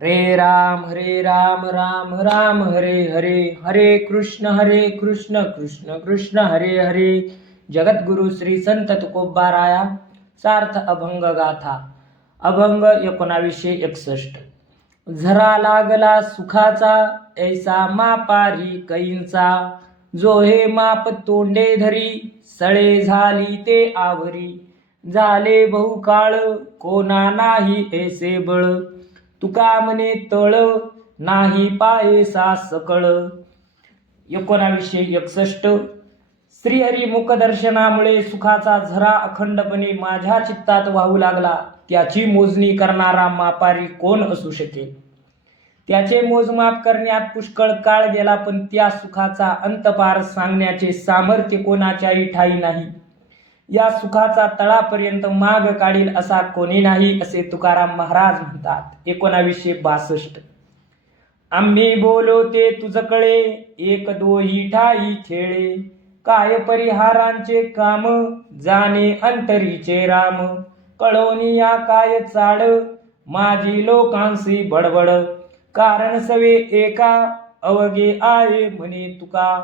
हरे राम राम राम हरे हरे, हरे कृष्ण कृष्ण कृष्ण हरे हरे. जगद्गुरु श्री संत तुकोबाराया सार्थ अभंग गाथा. अभंग 1961. झरा लागला सुखाचा ऐसा मापारी कैंचा, जो हे माप तोंडे धरी सळे झाली ते आवरी. झाले बहुकाळ कोणा नाही ऐसे बळ, तुका म्हणे तळ नाही पायसा सकळ. 1961. श्रीहरी मुखदर्शनामुळे सुखाचा झरा अखंडपणे माझ्या चित्तात वाहू लागला. त्याची मोजणी करणारा मापारी कोण असू शकेल? त्याचे मोजमाप करण्यात पुष्कळ काळ गेला, पण त्या सुखाचा अंतपार सांगण्याचे सामर्थ्य कोणाच्याही ठाई नाही. या सुखाचा तळापर्यंत माग काढील असा कोणी नाही, असे तुकाराम महाराज म्हणतात. 1962. आम्ही बोलो ते तुझकडे एक दोही ठाई खेळे, काय परिहारांचे काम जाणे अंतरीचे राम. कळोनिया काय चाड माझी लोकांसी बडबड, कारण सवे एका अवघे आहे म्हणे तुका.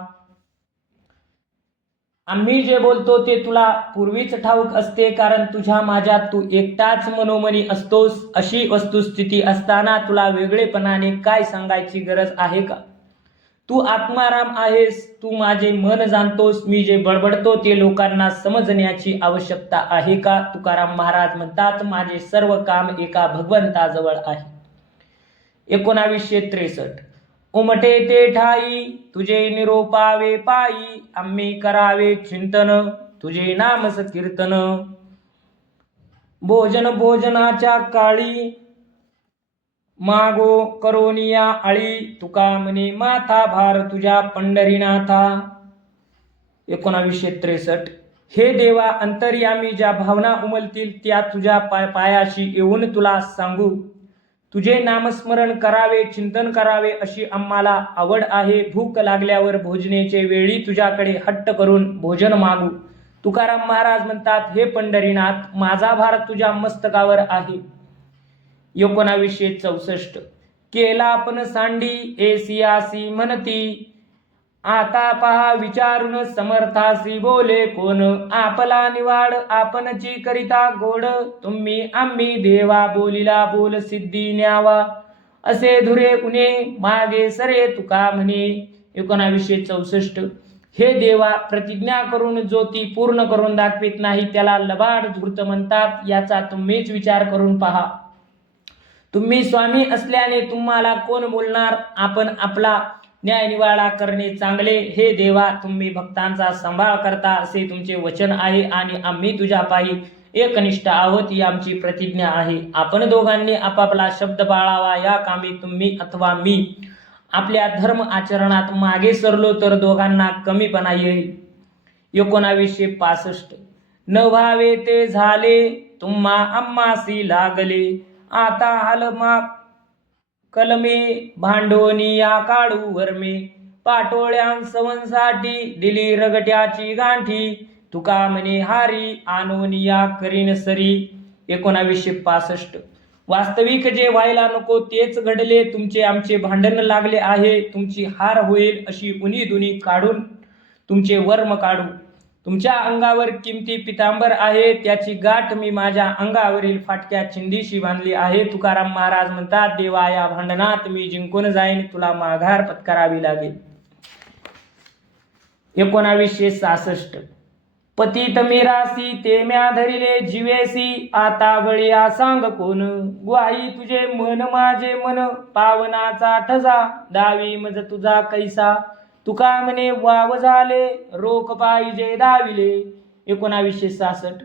आम्ही जे बोलतो ते तुला पूर्वीच ठाऊक असते, कारण तुझ्या माझ्यात तू एकटाच मनोमनी असतोस. अशी वस्तुस्थिती असताना तुला वेगळेपणाने काय सांगायची गरज आहे का? तू आत्माराम आहेस, तू माझे मन जाणतोस. मी जे बडबडतो ते लोकांना समजण्याची आवश्यकता आहे का? तुकाराम महाराज म्हणतात, माझे सर्व काम एका भगवंताजवळ आहे. 1963. उमटे ते ठाई तुझे निरोपावे पायी, आम्ही करावे चिंतन तुझे नामस कीर्तन. भोजन भोजनाच्या काळी मागो करोनिया आळी, तुका म्हणे माथा भार तुझ्या पंढरीनाथा. 1963. हे देवा, अंतर्यामी ज्या भावना उमलतील त्या तुझ्या पायाशी येऊन तुला सांगू. तुझे नामस्मरण करावे, चिंतन करावे अशी आम्हाला आवड आहे. भूक लागल्यावर भोजनेचे वेळी तुझ्याकडे हट्ट करून भोजन मागू. तुकाराम महाराज म्हणतात, हे पंढरीनाथ, माझा भार तुझ्या मस्तकावर आहे. 1964. केला आपण सांडी एसियासी म्हणती, आता पहा विचारून समर्थासी बोले कोण. आपला निवाड आपणची करिता गोड, तुम्ही आम्ही देवा बोलिला बोल सिद्धी न्यावा. असे धुरे उणे मागे सरे तुका म्हणे. 1964. हे देवा, प्रतिज्ञा करून जो ती पूर्ण करून दाखवित नाही त्याला लबाड धूर्त म्हणतात. याचा तुम्हीच विचार करून पहा. तुम्ही स्वामी असल्याने तुम्हाला कोण बोलणार? आपण आपला न्यायनिवाडा करणे चांगले. हे देवा, तुम्ही भक्तांचा सांभाळ करता असे तुमचे वचन आहे, आणि आम्ही तुझ्या पायी एकनिष्ठ आहोत ही आमची प्रतिज्ञा आहे. आपण दोघांनी आपापला शब्द पाळावा. या कामी तुम्ही अथवा मी आपल्या धर्म आचरणात मागे सरलो तर दोघांना कमीपणा येईल. 1965. न व्हावे ते झाले तुम्हा आम्हासी लागले, आता हालमा कलमे भांडोनिया काढू वरमे. पाटोळ्यां सवनसाठी दिली रगट्याची गांठी, तुका म्हणे हारी आणोनिया करीन सरी. 1965. वास्तविक जे व्हायला नको तेच घडले. तुमचे आमचे भांडण लागले आहे. तुमची हार होईल अशी उनी दुनी काढून तुमचे वर्म काढू. तुमच्या अंगावर किमती पितांबर आहे, त्याची गाठ मी माझ्या अंगावरील फाटक्या चिंधीशी बांधली आहे. तुकाराम महाराज म्हणतात, देवा, या भांडणात मी जिंकून जाईन, तुला माघार पत्करावी लागेल. 1966. पतित मीरासी ते म्या धरिले जीवेसी, आता बळिया सांग कोण. ग्वाही तुझे मन माझे मन, पावनाचा ठसा दावी मज तुझा कैसा. तुका म्हणे वाव झाले रोख पाहिजे दाविले. 1966.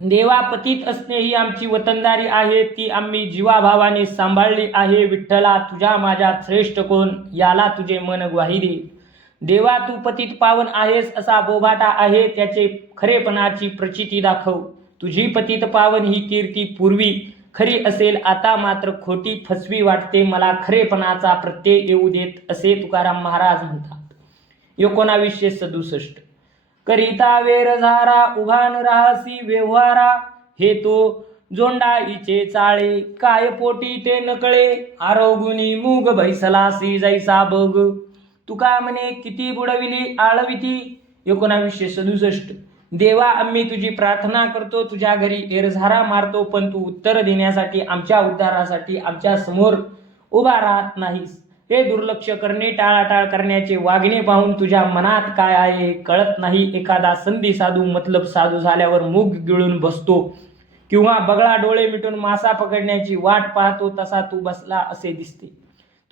देवा, पतित असणे ही आमची वतनदारी आहे, ती आम्ही जीवाभावाने सांभाळली आहे. विठ्ठला, तुझ्या माझ्या श्रेष्ठ कोण, याला तुझे मन ग्वाही दे. देवा, तू पतित पावन आहेस असा बोभाटा आहे, त्याचे खरेपणाची प्रचिती दाखव. तुझी पतित पावन ही कीर्ती पूर्वी खरी असेल, आता मात्र खोटी फसवी वाटते. मला खरेपणाचा प्रत्यय येऊ देत, असे तुकाराम महाराज म्हणतात. 1967. करिता वेर झारा उभान राहसी व्यवहारा, हे तो जोंडाईचे चाळे काय पोटी ते नकळे आरोगुनी मूग भैसलासी जैसा बग तुका म्हणे किती बुडविली आळविती 1967. देवा आम्ही तुझी प्रार्थना करतो, तुझ्या घरी एरझारा मारतो, पण तू उत्तर देण्यासाठी आमच्या उद्धारासाठी आमच्या समोर उभा राहत नाहीस. हे दुर्लक्ष करणे टाळाटाळ करण्याचे वागणे पाहून तुझ्या मनात काय आहे हे कळत नाही. एखादा संधी साधू मतलब साधू झाल्यावर मूग गिळून बसतो किंवा बगळा डोळे मिटून मासा पकडण्याची वाट पाहतो तसा तू बसला असे दिसते.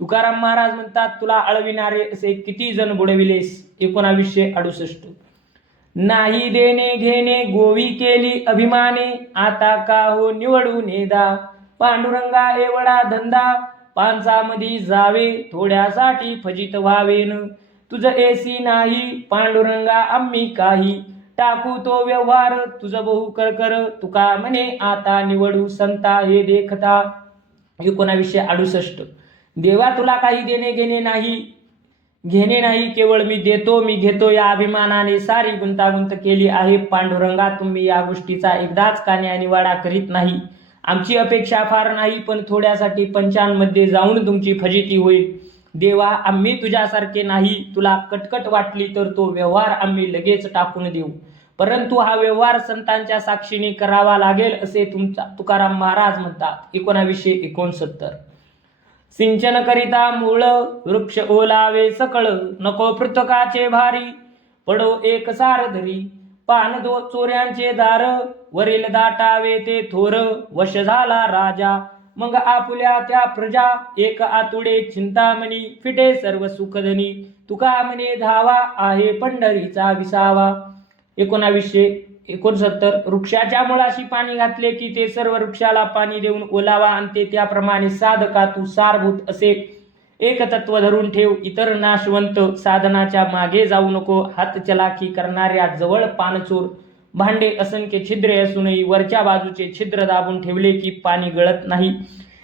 तुकाराम महाराज म्हणतात तुला अळविणारे असे किती जण बुडविलेस. 1968. नाही देणे घेणे गोवी केली अभिमाने आता का हो निवडून येदा पांडुरंगा एवढा धंदा पांचामधी जावे थोड्यासाठी फजित व्हावेन तुझं एसी नाही पांडुरंगा आम्ही काही टाकू तो व्यवहार तुझं बहु कर तुका म्हणे आता निवडू संता हे देखता. 1968. देवा तुला काही देणे घेणे नाही केवळ मी देतो मी घेतो या अभिमानाने सारी गुंतागुंत केली आहे. पांडुरंगा तुम्ही या गोष्टीचा एकदाच कान्या निवाडा करीत नाही. आमची अपेक्षा फार नाही, पण थोड्यासाठी पंचांमध्ये जाऊन तुमची फजिती होईल. देवा आम्ही तुझ्यासारखे नाही. तुला कटकट वाटली तर तो व्यवहार आम्ही लगेच टाकून देऊ, परंतु हा व्यवहार संतांच्या साक्षीने करावा लागेल असे तुकाराम महाराज म्हणतात. 1969. सिंचन करिता मूळ वृक्ष ओलावे सकळ नको पृथकाचे भारी पडो एक सार धरी पान दो चोऱ्यांचे दार वरील दाटावे ते थोर वश झाला राजा मग आपुल्या त्या प्रजा एक आतुडे चिंतामणी फिटे सर्व सुखधनी तुका म्हणे धावा आहे पंढरीचा विसावा. 1969. वृक्षाच्या मुळाशी पाणी घातले की ते सर्व वृक्षाला पाणी देऊन ओलावा आणते, त्याप्रमाणे साधका तू सारभूत असे एक तत्व धरून ठेव. इतर नाशवंत साधनाच्या मागे जाऊ नको. हातचलाखी करणाऱ्या जवळ पानचोर भांडे असंख्य छिद्रे असूनही वरच्या बाजूचे छिद्र दाबून ठेवले की पाणी गळत नाही.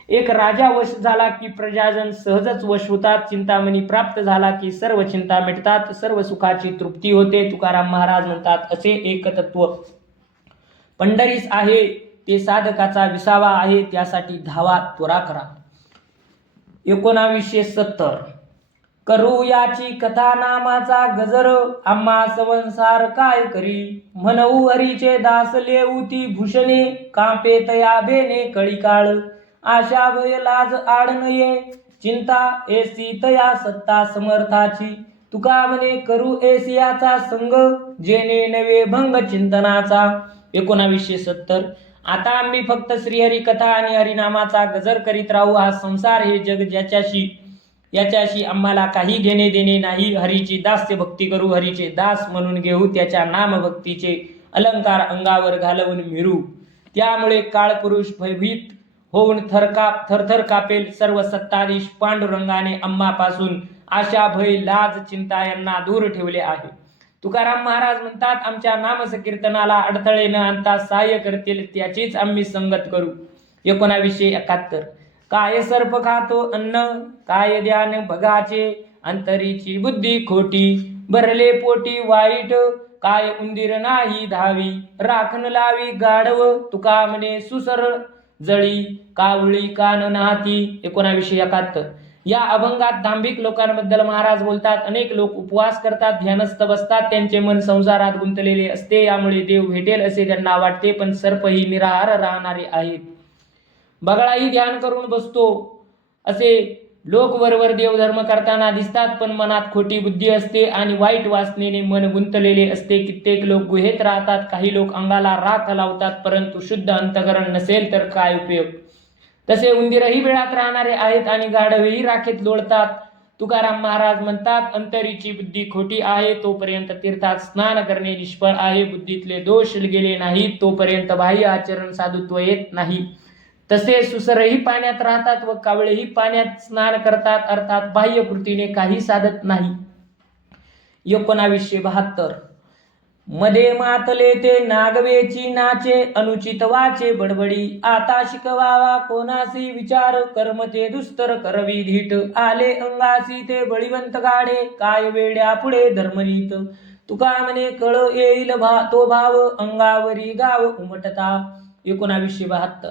एक राजा वश झाला की प्रजाजन सहजच वश होतात. चिंतामणी प्राप्त झाला की सर्व चिंता मिटतात, सर्व सुखाची तृप्ती होते. तुकाराम महाराज म्हणतात असे एक तत्व पंढरीस आहे ते साधकाचा विसावा आहे, त्यासाठी धावा त्वरा करा. 1970. करू याची कथा नामाचा गजर आम्हा संसार काय करी म्हणू हरीचे दास लेऊती भूषणे कांपे तया बेने कळी काळ आशा भय लाज आड नये चिंता एसी तया सत्ता समर्थाची तुका म्हणे करू एसियाचा संग जेने नवे भंग चिंतनाचा. 1970. आता आम्ही फक्त श्रीहरी कथा आणि हरिनामाचा गजर करीत राहू. हा संसार हे जग याच्याशी आम्हाला काही घेणे देणे नाही. हरीची दास्य भक्ती करू, हरीचे दास म्हणून घेऊ, त्याच्या नामभक्तीचे अलंकार अंगावर घालवून मिरू. त्यामुळे काळपुरुष भयभीत होऊन थरथर कापेल. सर्व सत्ताधीश पांडुरंगाने आम्हापासून आशा भय लाज चिंता यांना दूर ठेवले आहे. तुकाराम महाराज म्हणतात आमच्या नामसकीर्तनाला अडथळे न आणता सहाय्य करतील त्याचीच आम्ही संगत करू. 1971. काय सर्प खातो अन्न काय ध्यान बघाचे अंतरीची बुद्धी खोटी भरले पोटी वाईट काय उंदीर नाही धावी राखण लावी गाढव तुका म्हणे सुसरळ जळी कावळी कान नाहती. 1971. या अभंगात दांभिक लोकांबद्दल महाराज बोलतात. अनेक लोक उपवास करतात, ध्यानस्थ बसतात, त्यांचे मन संसारात गुंतलेले असते, यामुळे देव भेटेल असे त्यांना वाटते, पण सर्पही निराहार राहणारे आहेत. बगळाही ध्यान करून बसतो असे लोक वरवर देवधर्म करताना दिसतात, पण मनात खोटी बुद्धी असते आणि वाईट वासनेने मन गुंतलेले असते. कित्येक लोक गुहेत राहतात, काही लोक अंगाला राख लावतात, परंतु शुद्ध अंतःकरण नसेल तर काय उपयोग. तसे उंदीरही बिळात राहणारे आहेत आणि गाढवेही राखेत लोळतात. तुकाराम महाराज म्हणतात अंतरीची बुद्धी खोटी आहे तोपर्यंत तीर्थात स्नान करणे निष्फळ आहे. बुद्धीतले दोष गेले नाहीत तोपर्यंत बाह्य आचरण साधुत्व येत नाही. तसे सुसरही पाण्यात राहतात व कावळेही पाण्यात स्नान करतात, अर्थात बाह्य कृतीने काही साधत नाही. 1972. मध्ये मातले ते नागवेची नाचे अनुचित वाचे बडबडी आता शिकवावा कोणासी विचार कर्म ते दुस्तर करवी धीट आले अंगासी ते बळीवंत गाडे काय वेड्या पुढे धर्मनीत तुका म्हणे कळ येईल तो भाव अंगावरी गाव उमटता 1972.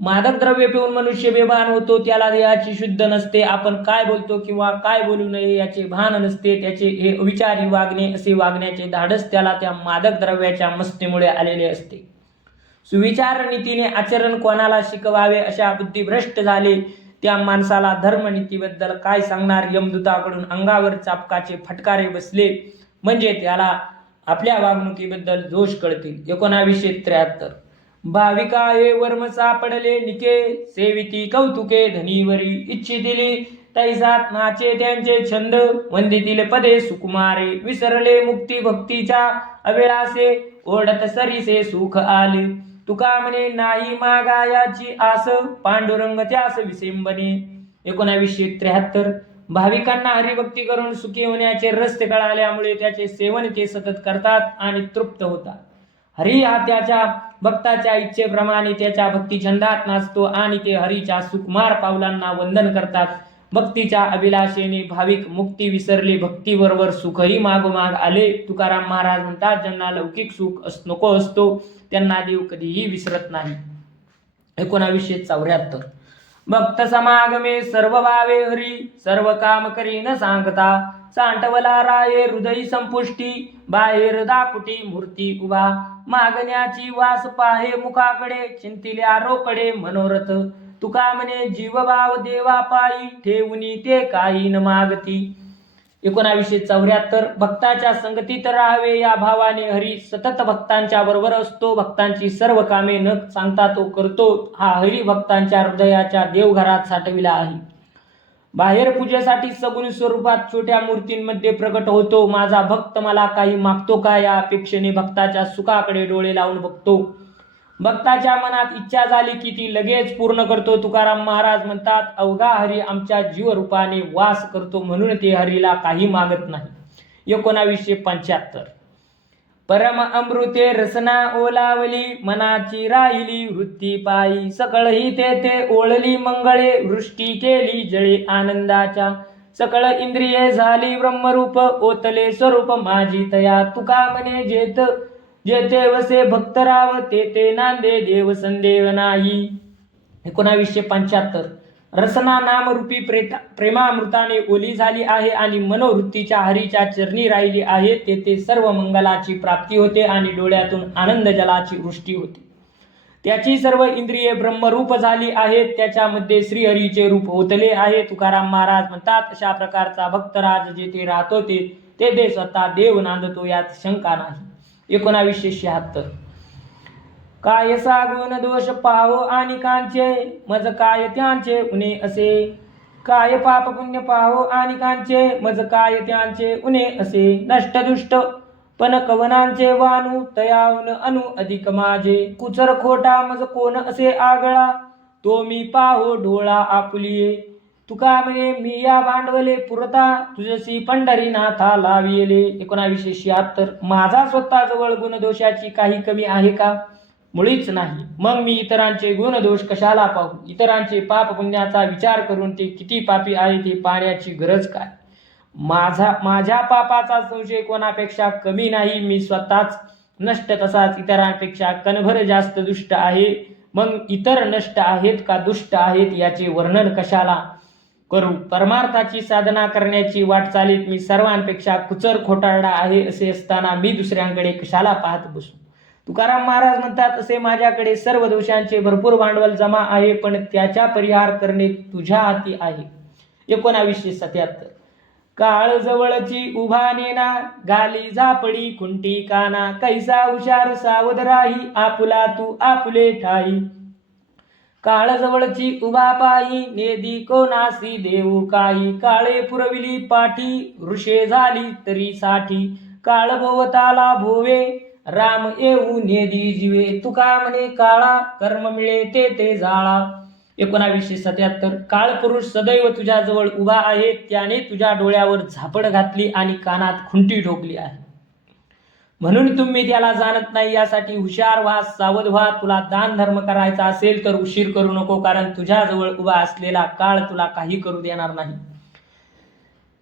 मादक द्रव्य पिऊन मनुष्य बेभान होतो, त्याला देहाची शुद्ध नसते, आपण काय बोलतो किंवा काय बोलू नये याचे भान नसते, त्याचे हे अविचारी वागणे असे वागण्याचे धाडस त्याला त्या मादक द्रव्याच्या मस्तीमुळे आलेले असते. सुविचार नीतीने आचरण कोणाला शिकवावे अशा बुद्धिभ्रष्ट झाले त्या माणसाला धर्मनीतीबद्दल काय सांगणार. यमदूताकडून अंगावर चापकाचे फटकारे बसले म्हणजे त्याला आपल्या वागणुकीबद्दल दोष कळतील. 1973. भाविकाये वर्म सापडले निके, सेविती कौतुके धनीवरी इच्छितिली, तैसात नाचे त्यांचे छंद, वंदितील पदे सुकुमारे, विसरले मुक्ती भक्तीच्या अविळासे, ओढत सरीसे सुख आले. तुका म्हणे नाही मागायाची आस, पांडुरंग त्यास विसेंबने. 1973. भाविकांना हरिभक्ती करून सुखी होण्याचे रस्ते कळाल्यामुळे त्याचे सेवन ते सतत करतात आणि तृप्त होतात. हरी हा त्याच्या भक्ताच्या इच्छेप्रमाणे त्याच्या भक्ती छंदात नाचतो आणि ते हरीच्या सुकुमार पावलांना वंदन करतात. भक्तीच्या अभिलाषेने भाविक मुक्ती विसरले, भक्तीबरोबर सुखही मागोमाग आले. तुकाराम महाराज म्हणतात, ज्यांना लौकिक सुख नको असतो त्यांना देव कधीही विसरत नाही. 1974. भक्त समागमे सर्व भावे हरी, सर्व काम करी न सांगता, सांडवला राये हृदयी संपुष्टी, बाहेर दाकुटी मूर्ती उभा, मागण्याची वास पाहे मुखाकडे, चिंतिल्या रोकडे मनोरथ, तुका म्हणे जीवभाव देवा पायी, ठेवूनी ते काही न मागती. 1974. भक्ताच्या संगतीत राहावे या भावाने हरी सतत भक्तांच्या बरोबर असतो. भक्तांची सर्व कामे न सांगता तो करतो. हा हरी भक्तांच्या हृदयाच्या देवघरात साठविला आहे. बाहेर पूजेसाठी सगुण स्वरूपात छोट्या मूर्तींमध्ये प्रकट होतो. माझा भक्त मला काही मागतो का या अपेक्षेने भक्ताच्या सुखाकडे डोळे लावून बघतो. भक्ताच्या मनात इच्छा झाली की ती लगेच पूर्ण करतो. तुकाराम महाराज म्हणतात, अवघा हरी आमच्या जीवरूपाने वास करतो म्हणून ते हरीला काही मागत नाही. 1975. परम अमृते रसना ओलावली, मनाची राहिली वृत्ती पायी, सकळही तेथे ओळली मंगळे, वृष्टी केली जळे आनंदाच्या, सकळ इंद्रिये झाली ब्रह्मरूप, ओतले स्वरूप माझी तया, तुका म्हणे जेथे वसे भक्तराव तेथे नांदे देव संदेह नाही. 1975. रसना नामरूपी प्रेमामृताने ओली झाली आहे आणि मनोवृत्तीच्या हरीच्या चरणी राहिली आहे. तेथे सर्व मंगलाची प्राप्ती होते आणि डोळ्यातून आनंद जलाची वृष्टी होते. त्याची सर्व इंद्रिये ब्रह्मरूप झाली आहेत. त्याच्यामध्ये श्रीहरीचे रूप ओतले आहे. तुकाराम महाराज म्हणतात, अशा प्रकारचा भक्तराज जेथे राहतो ते स्वतः देव नांदतो यात शंका नाही. 1976. काय सागुण दोष पाहो आणि कांचे, मज काय त्यांचे उणे असे, काय पाप पुण्य पाहो आणि कांचे, मज काय त्यांचे उणे असे, नष्ट दुष्ट पण कवनांचे वानू, तयाहून अनु अधिक माझे, कुचर खोटा मज कोण असे आगळा, तो मी पाहो डोळा आपुलिये, तुका म्हणे मी या भांडवले पुरता, तुझसी पंढरीनाथा लाविले. 1976. माझा स्वतःजवळ गुणदोषाची काही कमी आहे का? मुळीच नाही. मग मी इतरांचे गुणदोष कशाला पाहू? इतरांचे पाप पुण्याचा विचार करून ते किती पापी आहे ते पाहण्याची गरज काय? माझ्या पापाचा संशय कोणापेक्षा कमी नाही. मी स्वतःच नष्ट, तसाच इतरांपेक्षा कणभर जास्त दुष्ट आहे. मग इतर नष्ट आहेत का दुष्ट आहेत याचे वर्णन कशाला करू? परमार्थाची साधना करण्याची वाटचालीत मी सर्वांपेक्षा कुचर खोटारडा आहे असे असताना मी दुसऱ्यांकडे कशाला पाहत बसू? तुकाराम महाराज म्हणतात, असे माझ्याकडे सर्व दोषांचे भरपूर भांडवल जमा आहे, पण त्याचा परिहार करणे तुझ्या हाती आहे. 1977. काळ जवळची उभा नेना, गाली झापडी खुंटी काना, कैसा हुशार सावध राही, आपुला तू आपुले ठाई, काळ जवळची उभा पाही, नेदी कोणासी देऊ काही, काळे पुरविली पाठी, वृषे झाली तरी साठी, काळ भोवताला भोवे, राम येऊ नेदी जीवे, तुका म्हणे काळा, कर्म मिळे ते जाळा. 1977. काळ पुरुष सदैव तुझ्याजवळ उभा आहे. त्याने तुझ्या डोळ्यावर झापड घातली आणि कानात खुंटी ठोकली आहे, म्हणून तुम्ही त्याला जाणत नाही. यासाठी हुशार व्हा, सावध व्हा. तुला दान धर्म करायचा असेल तर उशीर करू नको, कारण तुझ्याजवळ उभा असलेला काळ तुला काही करू देणार नाही.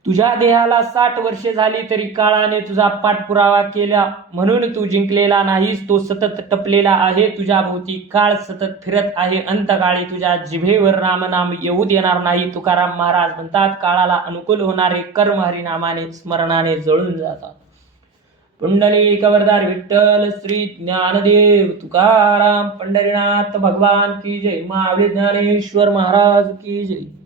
तुझ्या देहाला 60 वर्षे झाली तरी काळाने तुझा पाठपुरावा केला म्हणून तू जिंकलेला नाहीस. तो सतत टपलेला आहे तुझ्या भोवती. काळ सतत फिरत आहे. अंतकाळी तुझ्या जिभेवर रामनाम येऊ देणार नाही. तुकाराम महाराज म्हणतात, काळाला अनुकूल होणारे कर्म हरिनामाने स्मरणाने जळून जातात. पुंडलिक वरदार विठ्ठल श्री ज्ञानदेव तुकाराम पंढरीनाथ भगवान की जय. महावीर ज्ञानेश्वर महाराज की जय.